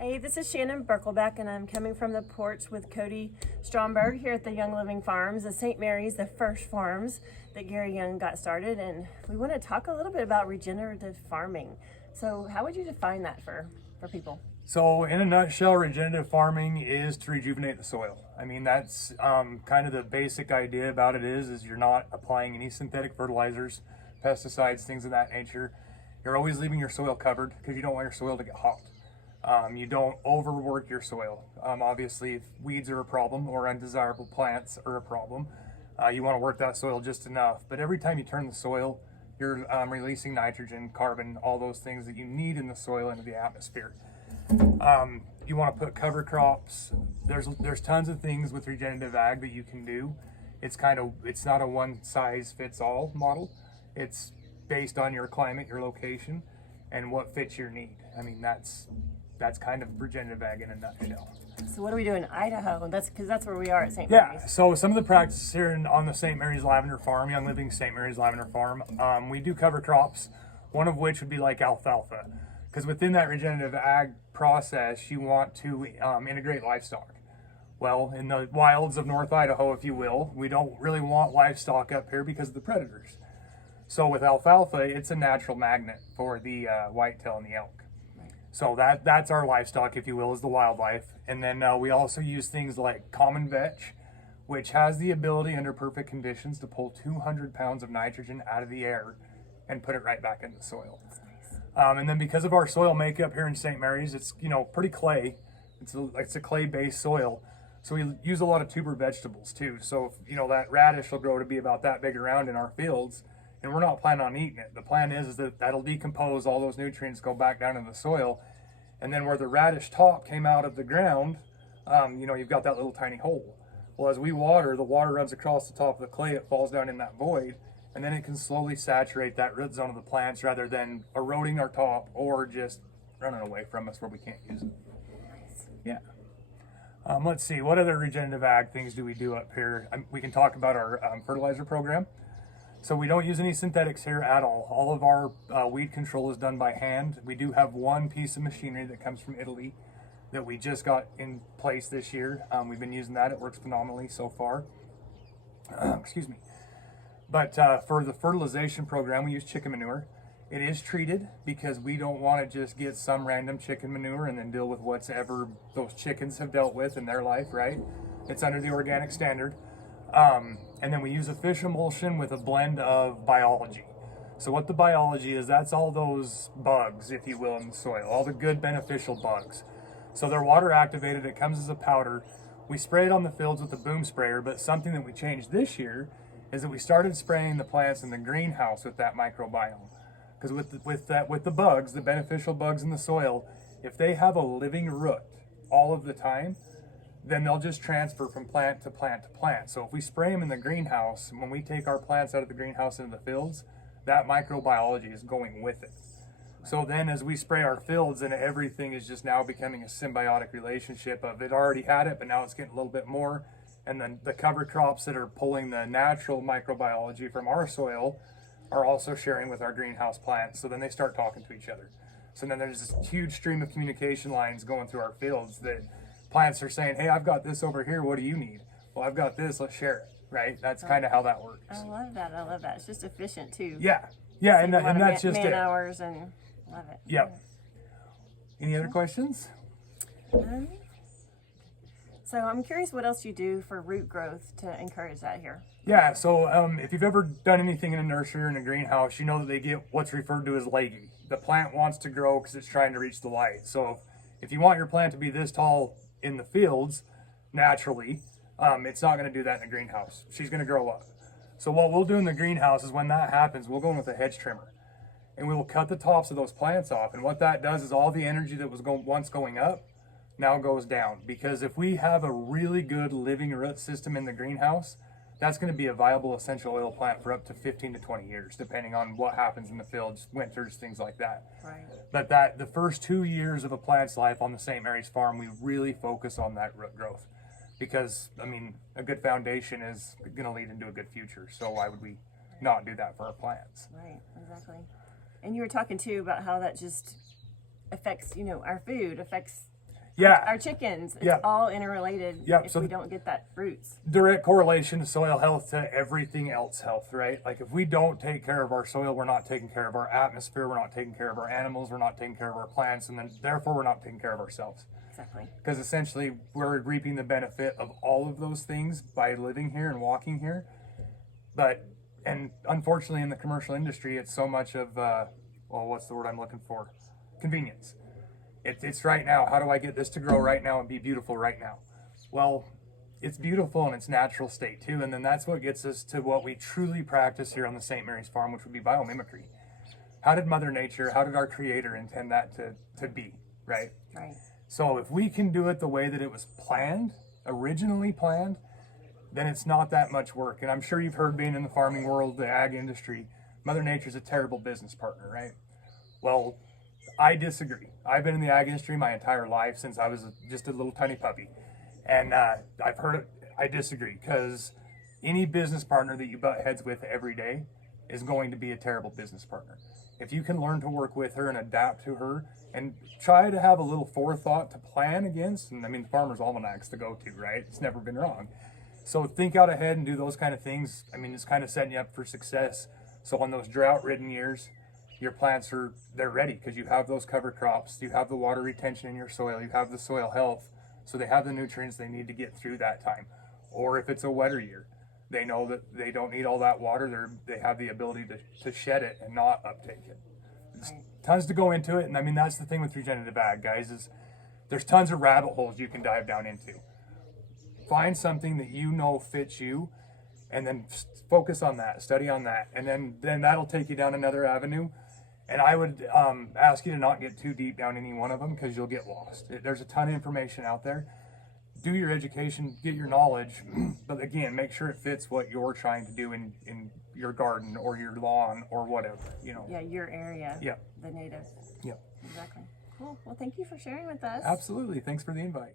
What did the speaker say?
Hey, this is Shannon Berkelbeck, and I'm coming from the porch with Cody Stromberg here at the Young Living Farms, the St. Mary's, the first farms that Gary Young got started. And we want to talk a little bit about regenerative farming. So how would you define that for people? So in a nutshell, regenerative farming is to rejuvenate the soil. I mean, that's kind of the basic idea about it is you're not applying any synthetic fertilizers, pesticides, things of that nature. You're always leaving your soil covered because you don't want your soil to get hot. You don't overwork your soil. Obviously, if weeds are a problem or undesirable plants are a problem, you want to work that soil just enough. But every time you turn the soil, you're releasing nitrogen, carbon, all those things that you need in the soil into the atmosphere. You want to put cover crops. There's tons of things with regenerative ag that you can do. It's not a one size fits all model. It's based on your climate, your location, and what fits your need. I mean, that's kind of regenerative ag in a nutshell. So what do we do in Idaho? That's where we are at St. Yeah, Mary's. so some of the practices here on the St. Mary's Lavender Farm, Young Living St. Mary's Lavender Farm, we do cover crops, one of which would be like alfalfa. Because within that regenerative ag process, you want to integrate livestock. Well, in the wilds of North Idaho, if you will, we don't really want livestock up here because of the predators. So with alfalfa, it's a natural magnet for the whitetail and the elk. So that's our livestock, if you will, is the wildlife. And then we also use things like common vetch, which has the ability under perfect conditions to pull 200 pounds of nitrogen out of the air and put it right back in the soil. And then because of our soil makeup here in St. Mary's, it's pretty clay. It's a clay-based soil. So we use a lot of tuber vegetables too. So that radish will grow to be about that big around in our fields. And we're not planning on eating it. The plan is that that'll decompose, all those nutrients go back down in the soil. And then where the radish top came out of the ground, you've got that little tiny hole. Well, as we water, the water runs across the top of the clay, it falls down in that void, and then it can slowly saturate that root zone of the plants rather than eroding our top or just running away from us where we can't use it. Yeah. Let's see, what other regenerative ag things do we do up here? We can talk about our fertilizer program. So we don't use any synthetics here at all. All of our weed control is done by hand. We do have one piece of machinery that comes from Italy that we just got in place this year. We've been using that. It works phenomenally so far. Excuse me. But for the fertilization program, we use chicken manure. It is treated because we don't want to just get some random chicken manure and then deal with whatever those chickens have dealt with in their life, right? It's under the organic standard. And then we use a fish emulsion with a blend of biology. So what the biology is, that's all those bugs, if you will, in the soil, all the good beneficial bugs. So they're water activated, it comes as a powder. We spray it on the fields with a boom sprayer, but something that we changed this year is that we started spraying the plants in the greenhouse with that microbiome. Because with the bugs, the beneficial bugs in the soil, if they have a living root all of the time, then they'll just transfer from plant to plant to plant. So if we spray them in the greenhouse, when we take our plants out of the greenhouse into the fields, that microbiology is going with it. So then as we spray our fields, and everything is just now becoming a symbiotic relationship of it already had it, but now it's getting a little bit more. And then the cover crops that are pulling the natural microbiology from our soil are also sharing with our greenhouse plants. So then they start talking to each other. So then there's this huge stream of communication lines going through our fields that plants are saying, hey, I've got this over here, what do you need? Well, I've got this, let's share it, right? That's kind of how that works. I love that. It's just efficient too. Yeah, and that's just man it. hours and love it. Yep. Any other questions? So I'm curious what else you do for root growth to encourage that here. Yeah, so if you've ever done anything in a nursery or in a greenhouse, you know that they get what's referred to as leggy. The plant wants to grow because it's trying to reach the light. So if you want your plant to be this tall in the fields, naturally, it's not going to do that in a greenhouse. She's going to grow up. So what we'll do in the greenhouse is when that happens, we'll go in with a hedge trimmer. And we will cut the tops of those plants off. And what that does is all the energy that was once going up now goes down. Because if we have a really good living root system in the greenhouse, that's going to be a viable essential oil plant for up to 15 to 20 years, depending on what happens in the fields, winters, things like that. Right. But the first 2 years of a plant's life on the St. Mary's farm, we really focus on that root growth. Because, I mean, a good foundation is going to lead into a good future. So why would we not do that for our plants? Right, exactly. And you were talking too about how that just affects, our food, affects Yeah. our chickens. It's Yeah. all interrelated Yeah, if so we don't get that roots. Direct correlation to soil health to everything else health, right? Like if we don't take care of our soil, we're not taking care of our atmosphere, we're not taking care of our animals, we're not taking care of our plants, and then therefore we're not taking care of ourselves. Exactly. Because essentially we're reaping the benefit of all of those things by living here and walking here. And unfortunately in the commercial industry, it's so much of, what's the word I'm looking for? Convenience. It's right now. How do I get this to grow right now and be beautiful right now? Well, it's beautiful in its natural state too. And then that's what gets us to what we truly practice here on the St. Mary's farm, which would be biomimicry. How did Mother Nature, how did our Creator intend that to be, right? Right. So if we can do it the way that it was planned, originally planned, then it's not that much work. And I'm sure you've heard, being in the farming world, the ag industry, Mother Nature's a terrible business partner, right? Well, I disagree. I've been in the ag industry my entire life since I was just a little tiny puppy. And I've heard it. I disagree, because any business partner that you butt heads with every day is going to be a terrible business partner. If you can learn to work with her and adapt to her and try to have a little forethought to plan against, and I mean, the Farmer's Almanac's the go-to, right? It's never been wrong. So think out ahead and do those kind of things. I mean, it's kind of setting you up for success. So on those drought-ridden years, your plants they're ready, because you have those cover crops, you have the water retention in your soil, you have the soil health, so they have the nutrients they need to get through that time. Or if it's a wetter year, they know that they don't need all that water. They have the ability to shed it and not uptake it. There's tons to go into it, and I mean, that's the thing with regenerative ag, guys, is there's tons of rabbit holes you can dive down into. Find something that you know fits you, and then focus on that, study on that, and then that'll take you down another avenue. And I would ask you to not get too deep down any one of them, because you'll get lost. There's a ton of information out there. Do your education, get your knowledge, but again, make sure it fits what you're trying to do in your garden or your lawn or whatever, you know. Yeah, your area. Yeah. The native. Yeah. Exactly. Cool. Well, thank you for sharing with us. Absolutely. Thanks for the invite.